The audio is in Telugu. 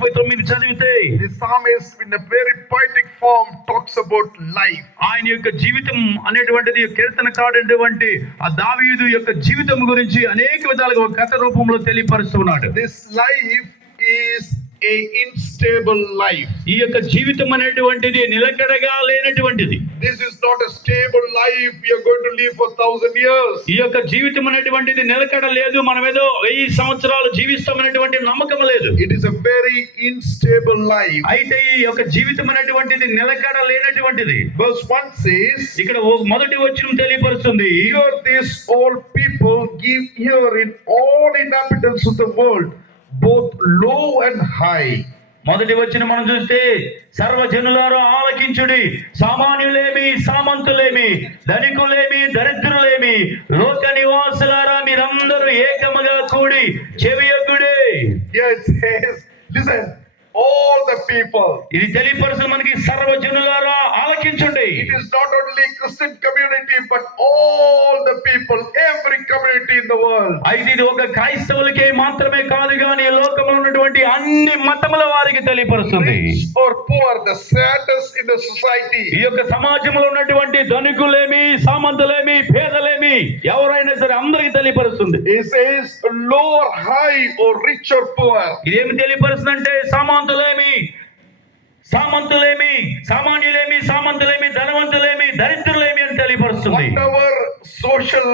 49 చదివితే the psalmist in a very poetic form talks about life. ఆయన యొక్క జీవితం అనేటువంటిది కీర్తనకారుడైనటువంటి ఆ దావీదు యొక్క జీవితం గురించి అనేక విధాలుగా ఒక కథ రూపంలో తెలియపరుస్తున్నాడు. This life is a unstable life. ఈ యొక్క జీవితం అనేటువంటిది నిలకడగా లేనటువంటిది. This is not a stable life you are going to live for 1,000 years. ఈ యొక్క జీవితం అనేటువంటిది నిలకడ లేదు. మనం ఏదో 1000 సంవత్సరాలు జీవిస్తామనేటువంటి నమ్మకం లేదు. It is a very unstable life. అయితే ఈ యొక్క జీవితం అనేటువంటిది నిలకడ లేనటువంటిది. Verse 1 says, ఇక్కడ మొదటి వచనం తెలియపరుస్తుంది, "Hear this, all people, give ear in all inhabitants of the world, both low and high." మొదటి వచనం మనం చూస్తే, సర్వజనులారా ఆలకించుడి, సామాన్యులేమి సామంతులేమి, ధనికులేమి దరిద్రులేమి, లోక నివాసులారా మీరందరూ ఏకముగా కూడి చెవియొగ్గుడి. Here it says, listen, all the people. ఇది తెలియపరుస్తుంది మనకి, సర్వజనులారా ఆలకించుడి. It is not only Christian community, but all the people, every community in the world. అయితే ఇది ఒక క్రైస్తవులకే మాత్రమే కాదు కానీ లోకంలో ఉన్నటువంటి అన్ని మతముల వారికి తెలియపరుస్తుంది. Rich or poor, the status in the society. ఈ యొక్క సమాజంలో ఉన్నటువంటి ధనికులేమి సామంతులేమి పేదలేమి ఎవరైనా సరే అందరికి తెలియపరుస్తుంది. It says low or high, or rich or poor. ఇదేమి తెలియపరుస్తుంది అంటే, సామంతులేమి సామాన్యులేమి సామంతులేమి ధనవంతులేమి దరిద్రులేమి అని తెలియపరుస్తుంది. Whatever social